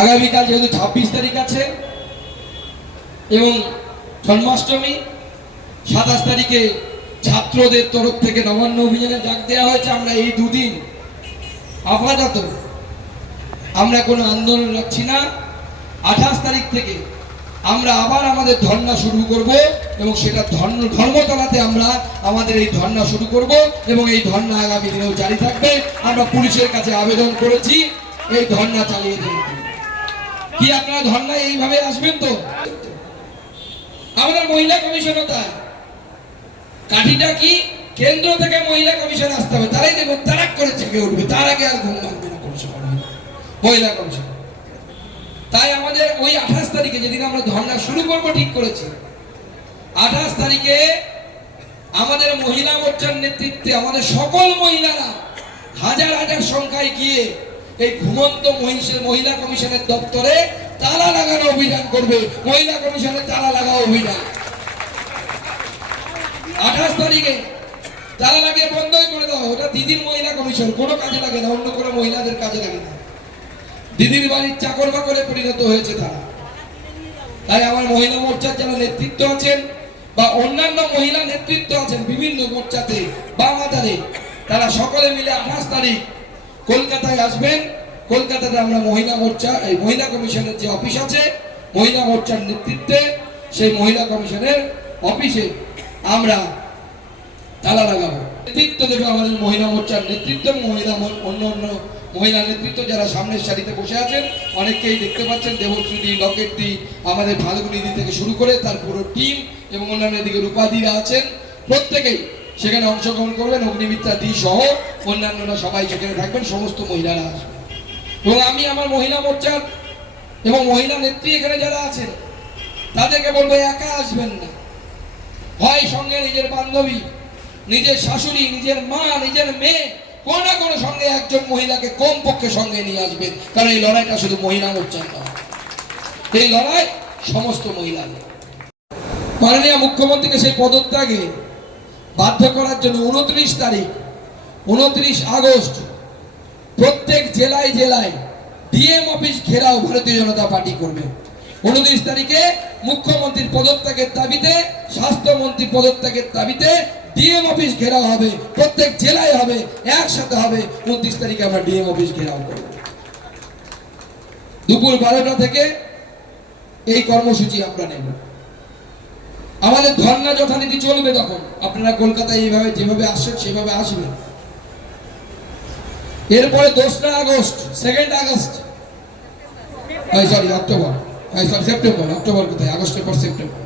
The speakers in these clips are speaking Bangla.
আগামীকাল যেহেতু ছাব্বিশ তারিখ আছে এবং জন্মাষ্টমী, সাতাশ তারিখে ছাত্রদের তরফ থেকে নবান্ন অভিযানে ডাক দেওয়া হয়েছে। আমরা এই দুদিন আপাতত আমরা কোনো আন্দোলন রাখছি না। আঠাশ তারিখ থেকে আমরা আবার আমাদের ধর্না শুরু করব এবং সেটা ধর্ম ধর্মতলাতে আমরা আমাদের এই ধর্না শুরু করব এবং এই ধর্না আগামী দিনেও জারি থাকবে। আমরা পুলিশের কাছে আবেদন করেছি, এই ধর্না চালিয়ে যেতে কি আপনারা ধর্ণা এইভাবে আসবেন তো? আমাদের মহিলা কমিশনও তাই। কাঠিটা কি? কেন্দ্র থেকে মহিলা কমিশন আসতে হবে। তারাই দেখবেন তারা করে চেপে উঠবে। তার আগে আর ঘুম ভাঙবে না কোনো মহিলা কমিশন। তাই আমাদের ওই আঠাশ তারিখে যেদিন আমরা ধর্ণা শুরু করব, ঠিক করেছি। আঠাশ তারিখে আমাদের মহিলা মোর্চার নেতৃত্বে আমাদের সকল মহিলারা হাজার হাজার সংখ্যায় গিয়ে এই ঘুমন্ত মহিলা কমিশনের দপ্তরে তালা লাগানো অভিযান করবে। মহিলা কমিশনের তালা লাগাও অভিযান। আঠাশ তারিখে তালা লাগিয়ে বন্ধই করে দাও। ওটা দিদির মহিলা কমিশন। কোনো কাজে লাগে না, অন্য কোনো মহিলাদের কাজে লাগে না। দিদির বাড়ির চাকর বাকরে পরিণত হয়েছে তারা। তাই আমার মহিলা মোর্চার যারা নেতৃত্ব আছেন বা অন্যান্য মহিলা নেতৃত্ব আছেন বিভিন্ন মোর্চাতে বা মাদারে, তারা সকলে মিলে আঠাশ তারিখ কলকাতায় আসবেন, কলকাতাতে আমরা মহিলা মোর্চা, এই মহিলা কমিশনের যে অফিস আছে, মহিলা মোর্চার নেতৃত্বে সেই মহিলা কমিশনের অফিসে আমরা তালা লাগাবো। নেতৃত্ব দেবে আমাদের মহিলা মোর্চার নেতৃত্ব, মহিলা অন্য অন্য মহিলা নেতৃত্ব যারা সামনের সারিতে বসে আছেন, অনেককেই দেখতে পাচ্ছেন, দেবশ্রীদি, লকেটদি, আমাদের ফাল্গুনিদি থেকে শুরু করে তার পুরো টিম এবং অন্যান্য দিকে রূপাদিরা আছেন। প্রত্যেকেই সেখানে অংশগ্রহণ করবেন, অগ্নিমিত্রা দি সহ অন্যান্যরা সবাই সেখানে থাকবেন, সমস্ত মহিলারা আসবেন। এবং আমি আমার মহিলা মোর্চার এবং মহিলা নেত্রী এখানে যারা আছেন, তাদেরকে বলব একা আসবেন না। হয় সঙ্গে নিজের বান্ধবী, নিজের শাশুড়ি, নিজের মা, নিজের মেয়ে, কোনো না কোনো সঙ্গে একজন মহিলাকে কম পক্ষে সঙ্গে নিয়ে আসবেন। কারণ এই লড়াইটা শুধু মহিলা মোর্চার নয়। এই লড়াই সমস্ত মহিলাদের। মাননীয় মুখ্যমন্ত্রীকে সেই পদত্যাগে বাধ্য করার জন্য উনত্রিশ তারিখ, উনত্রিশ আগস্ট, প্রত্যেক জেলায় জেলায় ডিএম অফিস ঘেরাও ভারতীয় জনতা পার্টি করবে। উনত্রিশ তারিখে মুখ্যমন্ত্রীর পদত্যাগের দাবিতে, স্বাস্থ্যমন্ত্রীর পদত্যাগের দাবিতে ডিএম অফিস ঘেরাও হবে, প্রত্যেক জেলায় হবে, একসাথে হবে। উনত্রিশ তারিখে আমরা ডিএম অফিস ঘেরাও করব। দুপুর বারোটা থেকে এই কর্মসূচি আমরা নেব। আমাদের ধর্ণা যথারীতি চলবে তখন। আপনারা কলকাতায় এইভাবে যেভাবে আসছেন, সেভাবে আসবেন। এরপরে দোসরা August second August. Sorry October. Sorry September, October কোথায়? আগস্টের পর সেপ্টেম্বর।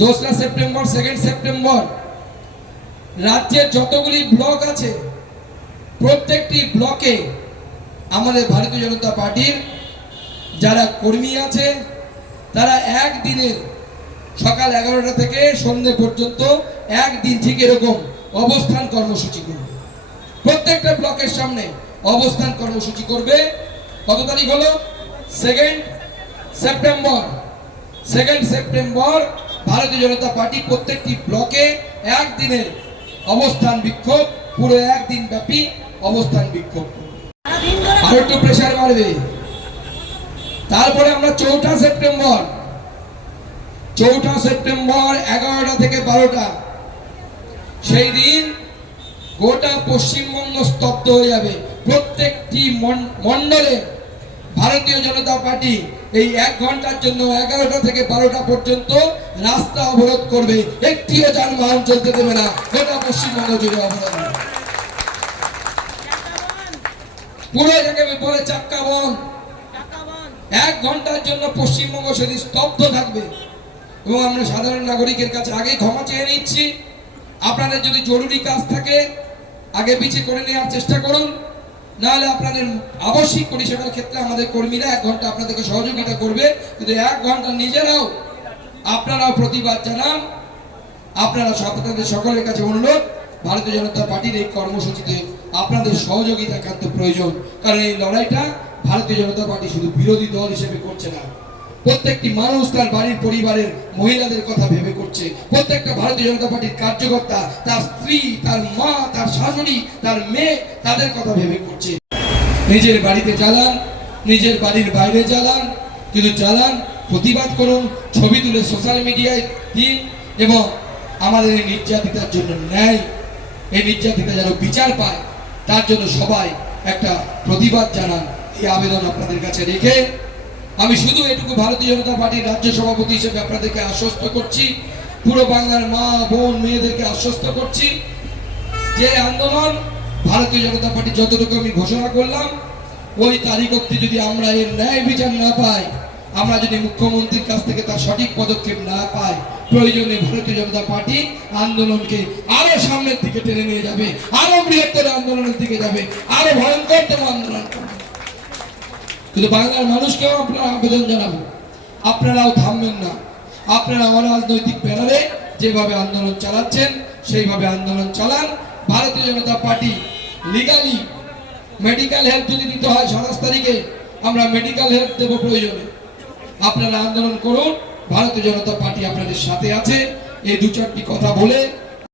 দোসরা সেপ্টেম্বর সেকেন্ড সেপ্টেম্বর। রাজ্যের যতগুলি ব্লক আছে, প্রত্যেকটি ব্লকে আমাদের ভারতীয় জনতা পার্টির যারা কর্মী আছে, তারা একদিনের সকাল এগারোটা থেকে সন্ধে পর্যন্ত একদিন ঠিক এরকম অবস্থান কর্মসূচি করবে। প্রত্যেকটা ব্লকের সামনে অবস্থান কর্মসূচি করবে। কত তারিখ হলো? সেকেন্ড সেপ্টেম্বর সেকেন্ড সেপ্টেম্বর ভারতীয় জনতা পার্টি প্রত্যেকটি ব্লকে একদিনের অবস্থান বিক্ষোভ, পুরো একদিন ব্যাপী অবস্থান বিক্ষোভ। আর একটু প্রেশার বাড়বে। তারপরে আমরা চৌঠা সেপ্টেম্বর চৌঠা সেপ্টেম্বর এগারোটা থেকে বারোটা। সেই দিন গোটা পশ্চিমবঙ্গ স্তব্ধ হয়ে যাবে। প্রত্যেকটি মণ্ডলে ভারতীয় জনতা পার্টি এই এক ঘণ্টার জন্য এগারোটা থেকে বারোটা পর্যন্ত রাস্তা অবরোধ করবে। একটিও যানবাহন চলতে দেবে না। গোটা পশ্চিমবঙ্গ জুড়ে অবরোধ। পুরো জায়গায় বলে চাক্কা বন্ধ এক ঘণ্টার জন্য পশ্চিমবঙ্গ সেদিন স্তব্ধ থাকবে। এবং আমরা সাধারণ নাগরিকের কাছে আগেই ক্ষমা চেয়ে নিচ্ছি। আপনাদের যদি জরুরি কাজ থাকে, আগে পিছিয়ে করে নেওয়ার চেষ্টা করুন। নাহলে আপনাদের আবশ্যিক পরিষেবার ক্ষেত্রে আমাদের কর্মীরা এক ঘণ্টা আপনাদেরকে সহযোগিতা করবে। কিন্তু এক ঘণ্টা নিজেরাও আপনারাও প্রতিবাদ জানান। আপনারা আপনাদের সকলের কাছে অনুরোধ, ভারতীয় জনতা পার্টির এই কর্মসূচিতে আপনাদের সহযোগিতা একান্ত প্রয়োজন। কারণ এই লড়াইটা ভারতীয় জনতা পার্টি শুধু বিরোধী দল হিসেবে করছে না। প্রত্যেকটি মানুষ তার বাড়ির পরিবারের মহিলাদের কথা ভেবে করছে। প্রত্যেকটা ভারতীয় জনতা পার্টির কার্যকর্তা, তার স্ত্রী, তার মা, তার শাশুড়ি, তার মেয়ে, তাদের কথা ভেবে করছে। নিজের বাড়িতে জ্বালান নিজের বাড়ির বাইরে জ্বালান কিন্তু জ্বালান প্রতিবাদ করুন, ছবি তুলে সোশ্যাল মিডিয়ায় দিন এবং আমাদের এই নির্যাতিতার জন্য ন্যায়, এই নির্যাতিতা যেন বিচার পায়, তার জন্য সবাই একটা প্রতিবাদ জানান। এই আবেদন আপনাদের কাছে রেখে আমি শুধু এটুকু ভারতীয় জনতা পার্টির রাজ্য সভাপতি হিসেবে আপনাদেরকে আশ্বস্ত করছি, পুরো বাংলার মা, বোন, মেয়েদেরকে আশ্বস্ত করছি যে আন্দোলন ভারতীয় জনতা পার্টি যতটুকু আমি ঘোষণা করলাম, ওই তারিখ অব্দি যদি আমরা এর ন্যায় বিচার না পাই, আমরা যদি মুখ্যমন্ত্রীর কাছ থেকে তার সঠিক পদক্ষেপ না পাই, প্রয়োজনে ভারতীয় জনতা পার্টি আন্দোলনকে আরও সামনের দিকে টেনে নিয়ে যাবে, আরও বৃহত্তর আন্দোলনের দিকে যাবে, আরও ভয়ঙ্করতম আন্দোলন করবে। কিন্তু বাংলার মানুষকেও আপনারা আবেদন জানাব আপনারাও থামবেন না। আপনারা অরাজনৈতিক ব্যানারে যেভাবে আন্দোলন চালাচ্ছেন, সেইভাবে আন্দোলন চালান। Bharatiya Janata Party legally medical help যদি দিতে হয় সাতাশ তারিখে, আমরা মেডিকেল হেল্প দেবো প্রয়োজনে। আপনারা আন্দোলন করুন। ভারতীয় জনতা পার্টি আপনাদের সাথে আছে। এই দু চারটি কথা বলে